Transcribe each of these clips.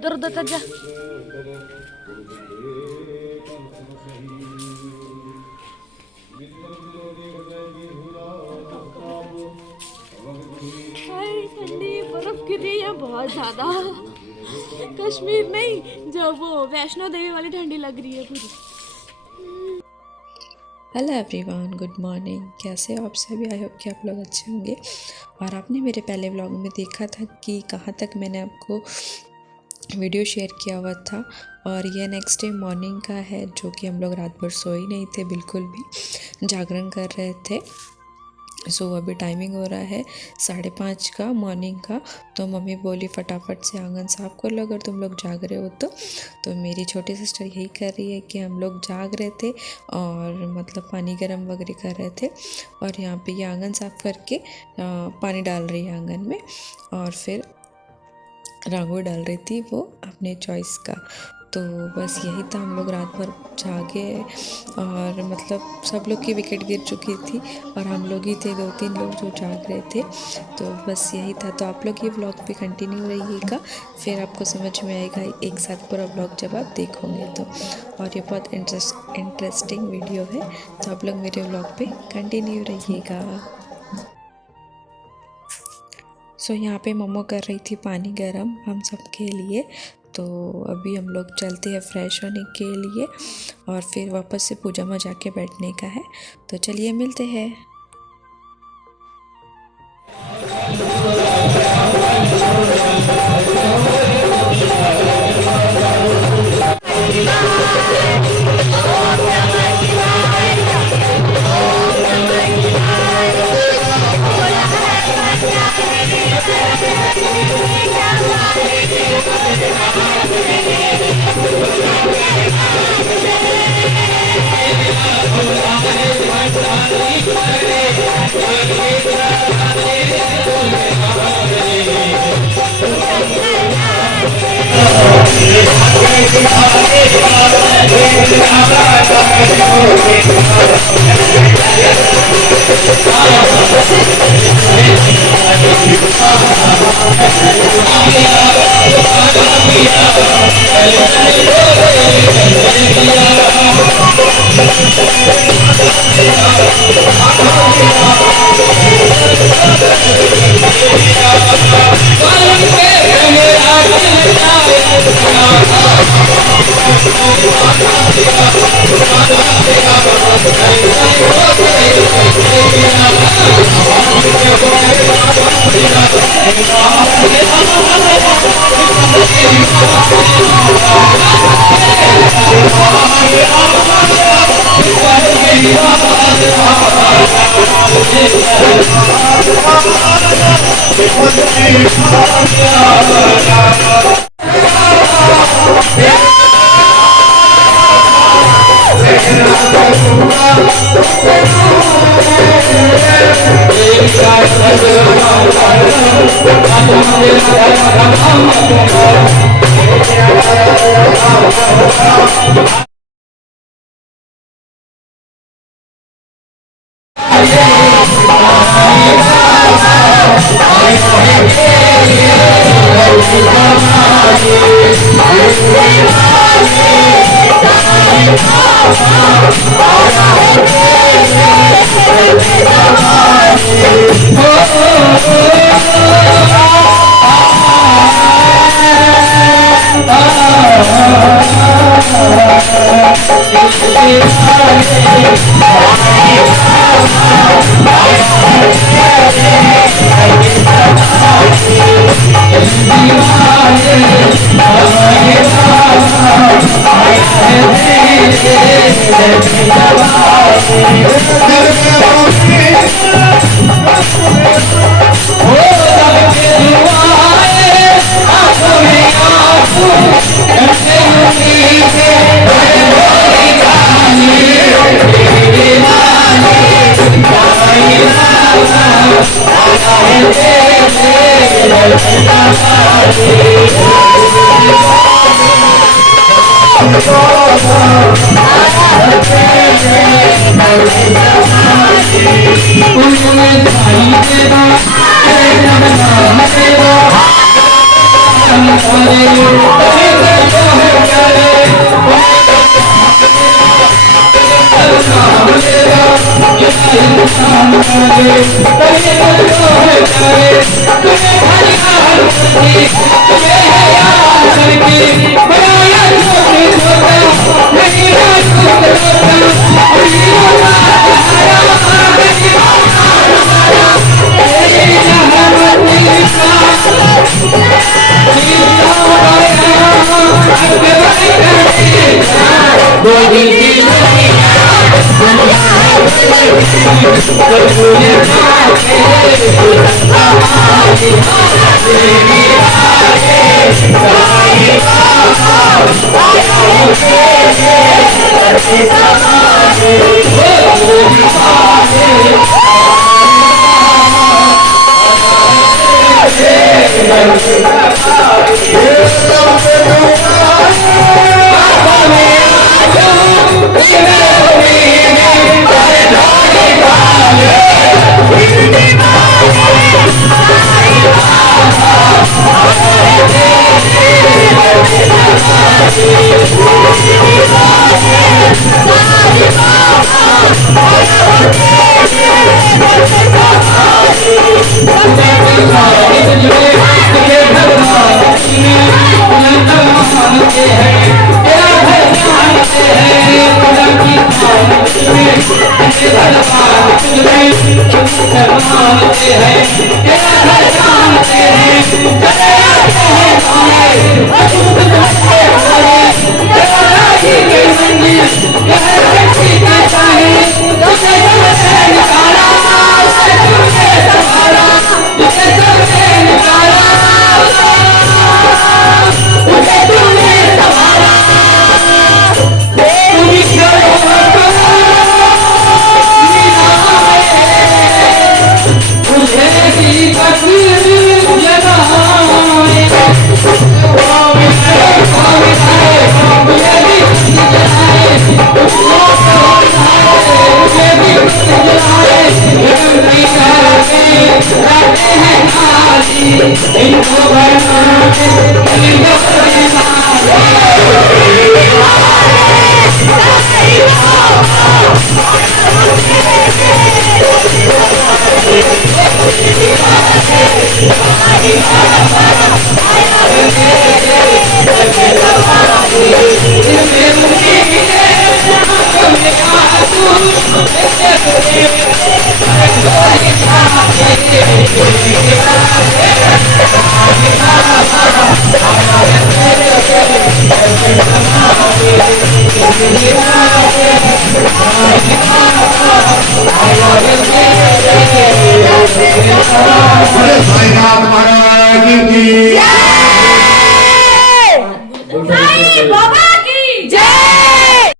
उधर उधर तक जा। ठंडी बर्फ गिर रही है बहुत ज्यादा। कश्मीर नहीं, जो वो वैष्णो देवी वाली ठंडी लग रही है पूरी। Hello everyone, good morning. कैसे हो आप सभी? आई होप कि आप लोग अच्छे होंगे। और आपने मेरे पहले व्लॉग में देखा था कि कहाँ तक मैंने आपको वीडियो शेयर किया हुआ था। और ये नेक्स्ट डे मॉर्निंग का है, जो कि हम लोग रात भर सोए नहीं थे, बिल्कुल भी जागरण कर रहे थे। सो अभी टाइमिंग हो रहा है 5:30 का मॉर्निंग का। तो मम्मी बोली फटाफट से आंगन साफ़ कर लो अगर तुम लोग जाग रहे हो तो मेरी छोटी सिस्टर यही कर रही है कि हम लोग जाग रहे थे और मतलब पानी गर्म वगैरह कर रहे थे। और यहाँ पे ये आंगन साफ़ करके पानी डाल रही है आंगन में, और फिर रंगोली डाल रही थी वो अपने चॉइस का। तो बस यही था, हम लोग रात भर जागे और मतलब सब लोग की विकेट गिर चुकी थी और हम लोग ही थे 2-3 लोग जो जाग रहे थे। तो बस यही था। तो आप लोग ये व्लॉग भी कंटिन्यू रहिएगा, फिर आपको समझ में आएगा एक साथ पूरा व्लॉग जब आप देखोगे तो। और ये बहुत इंटरेस्टिंग वीडियो है, तो आप लोग मेरे व्लॉग पे कंटिन्यू रहिएगा। सो यहाँ पे मम्मा कर रही थी पानी गरम हम सब के लिए। तो अभी हम लोग चलते हैं फ्रेश होने के लिए और फिर वापस से पूजा में जाके बैठने का है। तो चलिए मिलते हैं। साईनाथ महाराज की साईं बाबा की जय।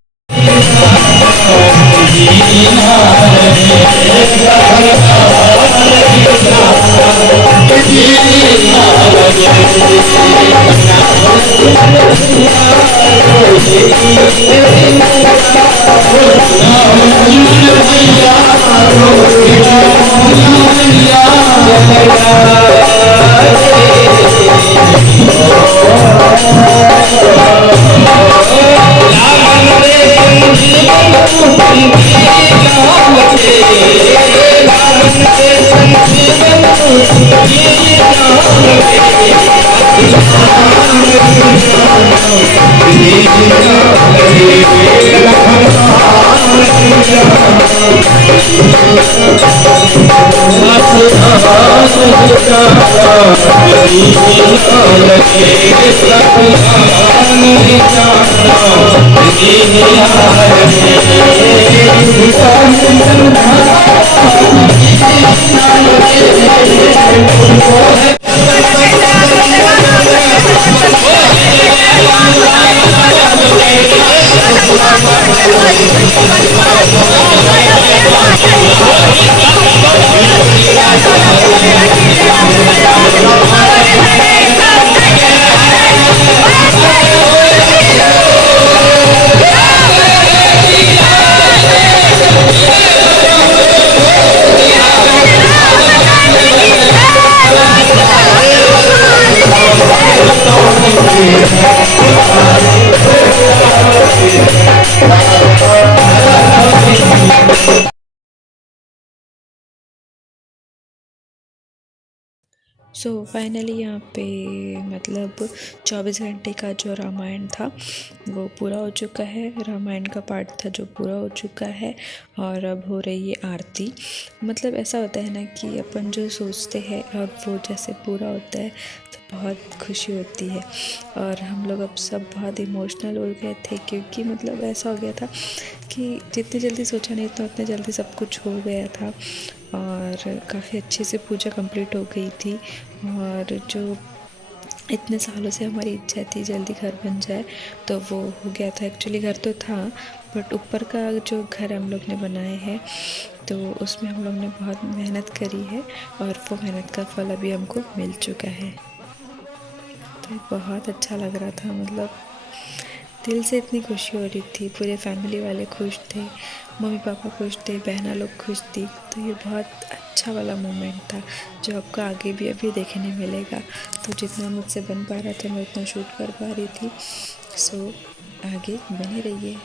सो फाइनली यहाँ पे मतलब 24 घंटे का जो रामायण था वो पूरा हो चुका है। रामायण का पार्ट था जो पूरा हो चुका है और अब हो रही है आरती। मतलब ऐसा होता है ना कि अपन जो सोचते हैं और वो जैसे पूरा होता है तो बहुत खुशी होती है। और हम लोग अब सब बहुत इमोशनल हो गए थे क्योंकि मतलब ऐसा हो गया था कि जितनी जल्दी सोचा नहीं तो उतने जल्दी सब कुछ हो गया था और काफ़ी अच्छे से पूजा कंप्लीट हो गई थी। और जो इतने सालों से हमारी इच्छा थी जल्दी घर बन जाए तो वो हो गया था। एक्चुअली घर तो था बट ऊपर का जो घर हम लोग ने बनाए हैं तो उसमें हम लोग ने बहुत मेहनत करी है और वो मेहनत का फल अभी हमको मिल चुका है। तो बहुत अच्छा लग रहा था, मतलब दिल से इतनी खुशी हो रही थी। पूरे फैमिली वाले खुश थे, मम्मी पापा खुश थे, बहना लोग खुश थी। तो ये बहुत अच्छा वाला मोमेंट था जो आपको आगे भी अभी देखने मिलेगा। तो जितना मुझसे बन पा रहा था मैं उतना शूट कर पा रही थी। सो आगे बने रहिए।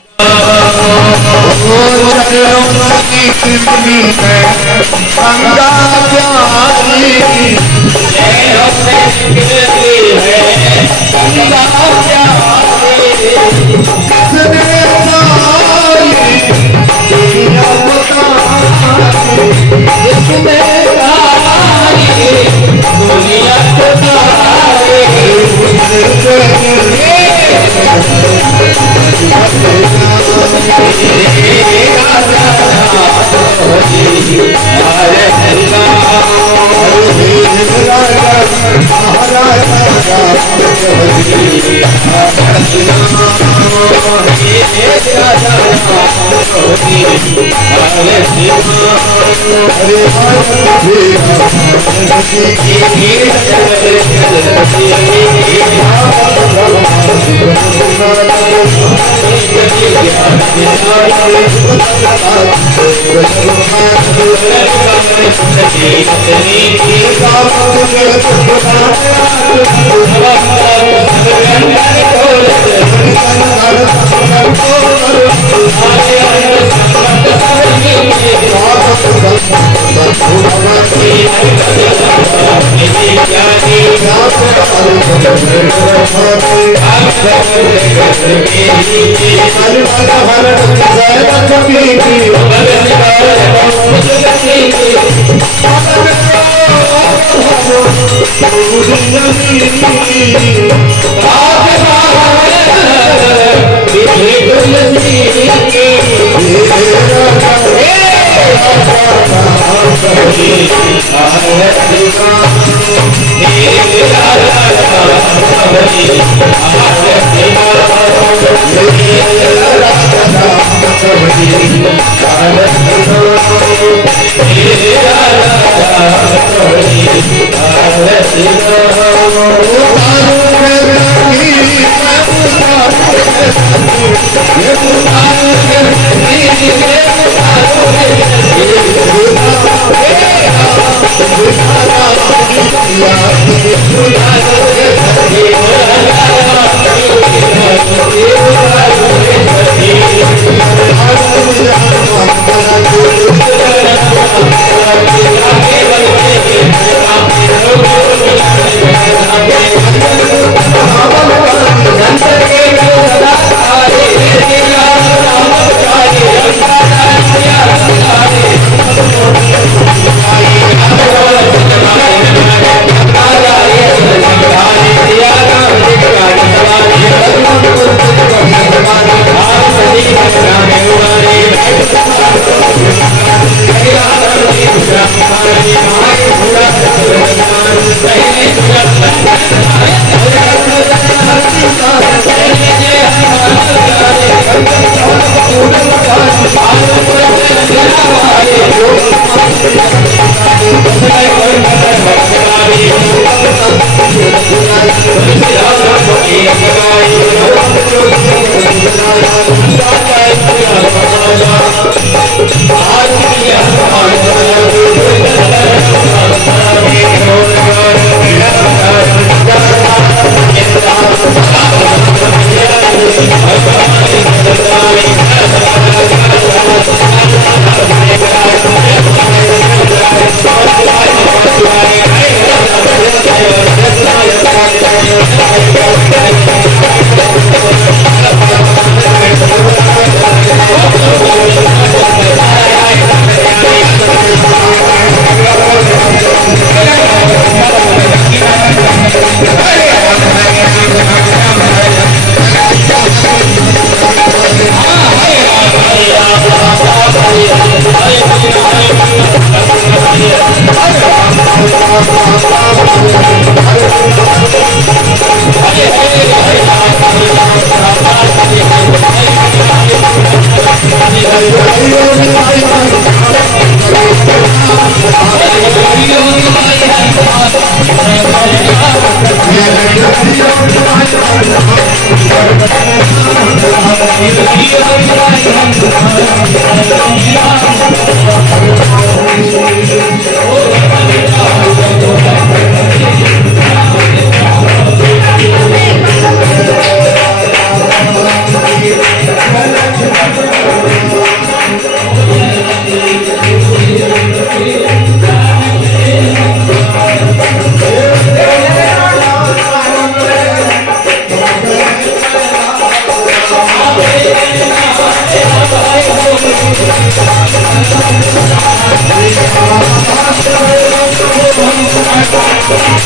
Thank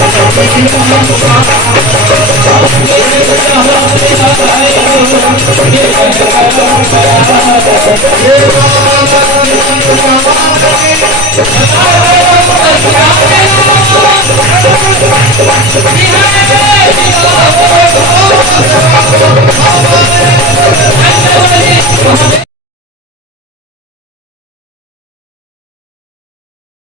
you.